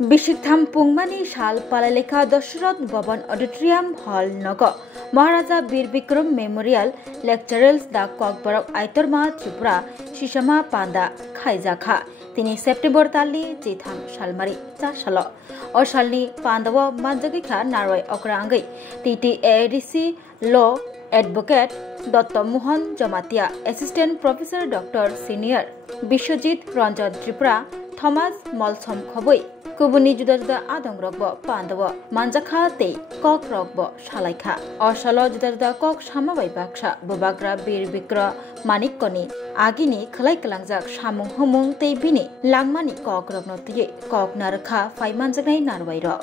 Bishiktham Pungmani Shal Palalekha Dashrath Bhavan Auditorium Hall Naga Maharaja Bir Bikram Memorial Lecturers Da Kokbarok Aitorma Tripura Shishama Panda Khaizakha Tini September Tali Jitham Shalmari Chashalo Oshalni Pandawa Manjagikha Narwai Okrangai TT ADC Law Advocate Dr. Mohan Jamatia Assistant Professor Dr. Senior Bishwajit Ranjan Tripura Thomas Molsom Khoboi Kubuni juda juda adong rokbo pandawa manjakha te kok rokbo shalaikha oshalo juda juda kok samabai baksa bobagra bir bikra manikkoni agini khlai kalangjak samung humung te bini langmani kok rokno tiye kok narkha faimanjaknai narwai ro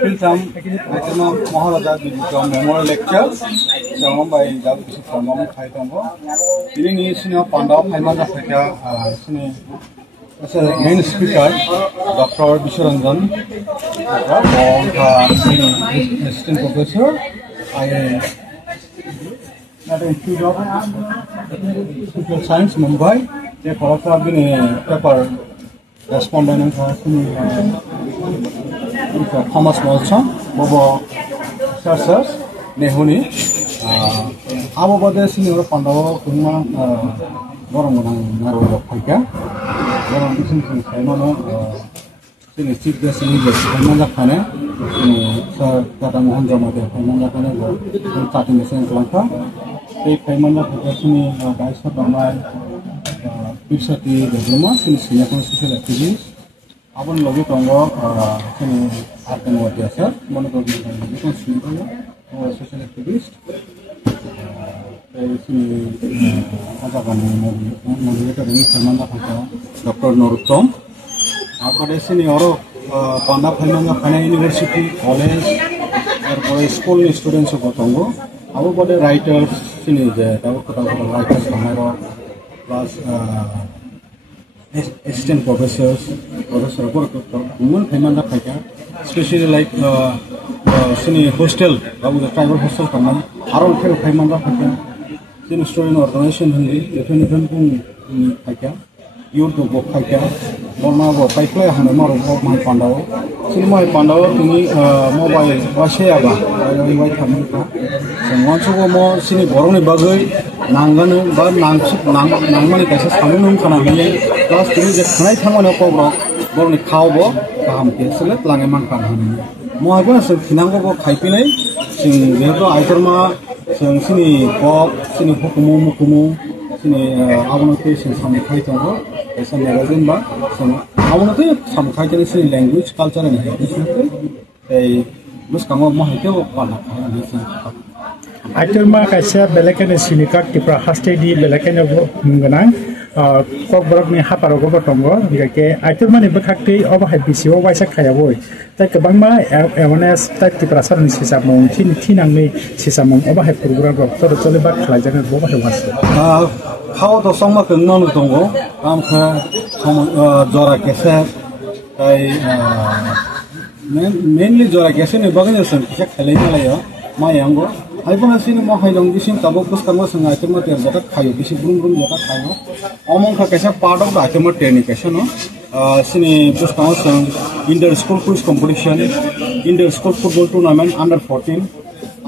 Pilsam Maharaja Bir Bikram Memorial Lecture Jamam by Jab Bishop Formam Thaitongo ini sini pandaw faimanjak theka sini as a main speaker, Dr. Bisharanjan, assistant professor, I at Institute of Social Science, Mumbai. They also have been a paper respondent Thomas Molson, Bobo Sarsers, Nehuni, Abobade Senior Pandawa, Kuma, Goraman, Naro Pika. Orang bising saya mana sini sikda sini je saya mana kana saya kata Mohan Jamatia saya mana kana saya tadi mesin kelangka saya mana kita sini guys ramai pisati diploma sini pun social activities abang lagi tunggu sini akan buat biasa mana tu lagi pun sini social activities sini ada kan mereka ini sama Dr. Noruttom. Apa di sini orang Panda Phaimanjak University College और school students को तंगो अब बड़े writers sini je tahu kata writers हमारा plus assistant professor को उमन Phaimanjak खाया especially like sini hostel अब tribal hostel कमान आरोल फिर Phaimanjak खाया sini student organization hindi event pun खाया YouTube bok खाया Borna bok paikle hane maro bok mai pandaw sini mai pandaw tuni mobile washe aba wai thamen ka sangwan chugo mo sini boroni bagai nangan ba nangmani kaisa samunum kana hile plus tuni je khnai thangone pobro boroni khawbo kaham ke sele lange man kan hane mo aba se finango bo khaipinai sing jeto aitorma sini kok sini hukumu sini abono ke sing samai khai tongo esa magazine ba abono te samai khai jeni sini language culture and heritage ei mus kamo mo hite o pana aitorma kaisa belekene sinikak tipra haste di belekene ganang kok borok ni haparo go tongo ke aitorma ni bekhakte oba habisi o waisa khayaboi tai kebangma awareness tai tipra sarni sisamong tinang ni sisamong oba hai program ro to chole ba khlaijan bo ba hewas खाओ तो संग कंगना में तंगो काम खा जोरा कैसे ताई mainly जोरा कैसे ने बगने सन किसे खेले ना ले यो मां यांगो आई बना सिने मो हाई लंग दिसिन तबो कुछ कर्म संग आइटम में तेर जगत खायो किसी बुरुम जगत खायो ओमंग खा कैसे पार्ट ऑफ द आइटम में ट्रेनिंग कैसे नो सिने कुछ काम संग inter school quiz competition inter school football tournament under 14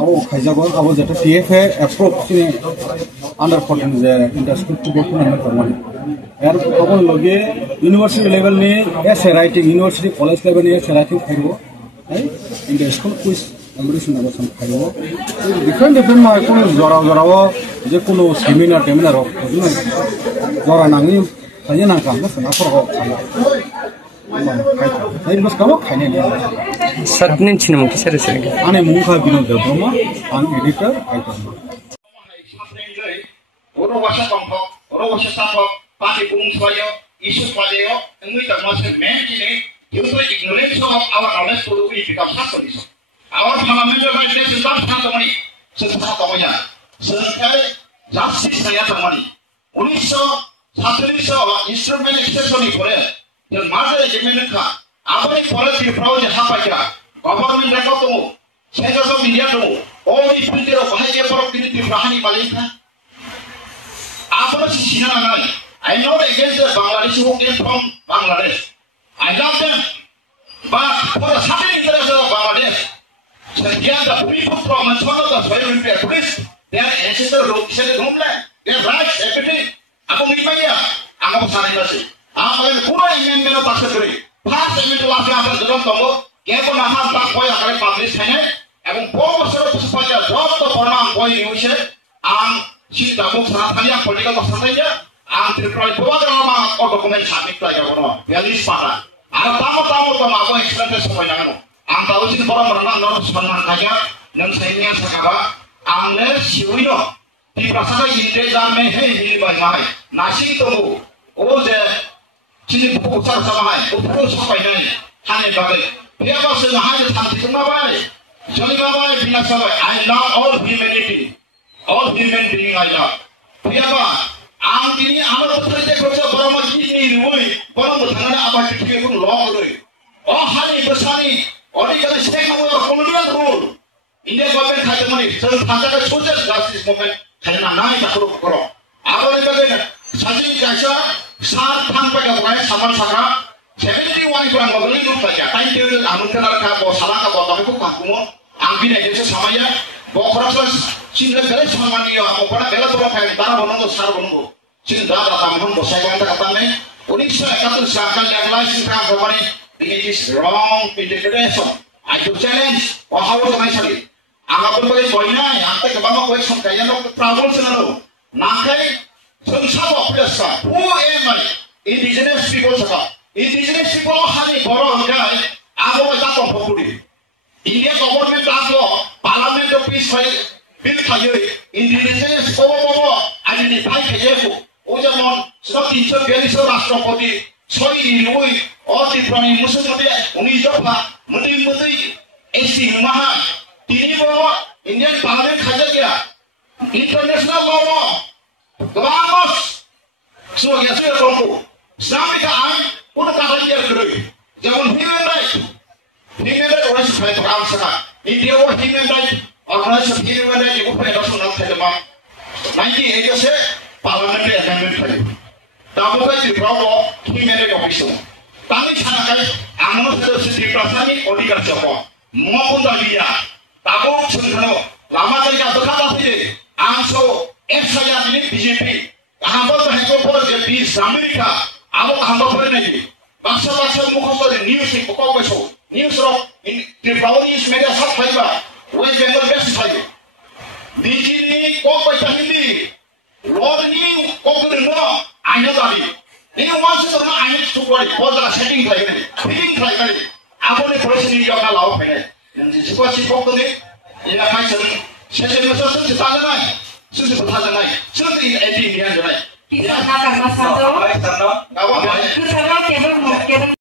abo khaijago abo jeta TFA approach sini under 14 je inter school football tournament kormani er abo loge university level ni essay writing university college level ni essay writing khaibo hai inter school quiz competition abo sam khaibo different ma kono jora je kono seminar ho jora nangi khajena kam na sana por ho khana hai bas kamo khane ni Satnin chinam kisar sering. Ane mungkha bino Brahma, an editor, item. Oro washa kompo, oro washa sampo, pati bung swayo, isu swayo, ngui tak masuk menjine, due to ignorance of our knowledge to we become Catholics. Our fundamental rights is not money, sesuatu kamunya. Sebagai justice saya temani. 1947 instrument extension ini boleh. Dan masa jemenka. Apa yang policy fraud yang apa ya? Government rekod tu, saya jauh India tu, oh itu dia bahaya perok ini di Rahani Malaysia. Apa sih Cina lagi? I know against the Bangladesh who came from Bangladesh. I love them. But for the certain interest of Bangladesh, sekian the people from the soil repair police, their ancestors said homeland, their rights, everything. Aku ngipanya, aku pesari nasi. Aku yang kurang ingin meno taksiri. Pas ingin tulasnya apa dalam tunggu, dia pun nahan tak boleh akan publish hanya. Aku bawa seluruh supaya job tu pernah boleh diusir. Ang si tabuk sangat yang political persentasenya, ang terpilih bawa dalam dokumen sabit lagi aku yang list parah. Ang tamu-tamu tu aku experience semuanya aku. Ang tahu sih orang merenang normal sebenarnya kaya, dan saya sekarang ang siwino di prasada ini dalam ini banyak. Nasi itu, oh je, sini buku besar sama hai, buku sampai ni, hanya bagai. Dia pasal hanya tanti semua bagai. Jadi bagai bina sampai. I love all humanity, all human being I love. Dia apa? Ang ini amat betul je kerja berapa ini rugi, berapa betul apa kita pun long rugi. Oh hari bersani, orang kalau saya kamu kemudian rule. India government kaya mana? Jadi tanda social justice movement kaya mana tak perlu korong. Apa ni kaya? Sajin kaya saat tanpa kaya saman sakra 71 kurang bagulin itu saja. Time table anu kenal kah bawa salah kah bawa tapi kok kamu angin aja sesamanya bawa proses cinta kalian sama dia aku pernah bela orang kaya tanah bonong sar bonong cinta datang bonong saya kata katanya unik saya kata seakan yang lain cinta apa ni this is wrong interpretation. I do challenge how to my study. Anggap berbagai poinnya yang tak kebanyakan poin kaya lo trouble selalu nakai Sensaba Pudasa, who am I? Indigenous people saka. Indigenous people hari borong enggak, aku tak tahu populi. India government aku, parliament office bill kayu. Indigenous bobo identify kayu. Oja mon, sudah 342 राष्ट्रपति, sorry lui, orang prime minister dia, uni japa, menteri AC maha. Ini bawa Indian parliament kaja dia, international bawa. Vamos, semua kita sudah tahu. Sampai kan, udah kalah dia kerja. Jangan human right orang supaya terang sangat. India orang human right, orang supaya human right itu pada dasar nak terima. Nanti itu se parliamentary amendment tadi. Tapi kalau di bawah human right official. Tapi cara kai, anu sudah sedih perasaan ini odi kerja apa? Maupun dia, tapi sebenarnya lama tadi kita berkata sih, angso saya ini BJP, hamba terhadap orang di Amerika, awak hamba pernah ni. Bangsa muka news ni pokok besok, news rock di bawah news media sat fiber, West Bengal best fiber. Di sini kau baca ini, road ni kau kena ayat tadi. Ini masuk dalam ayat supaya kau dah setting lagi, fitting lagi. Apa ni proses ni jangan lawan pernah. Yang situasi kau ni, ia macam sesuatu sesuatu tak ada. Sudah bertahan lagi, sudah ini edit dia jadi. Kita akan masuk. Kita akan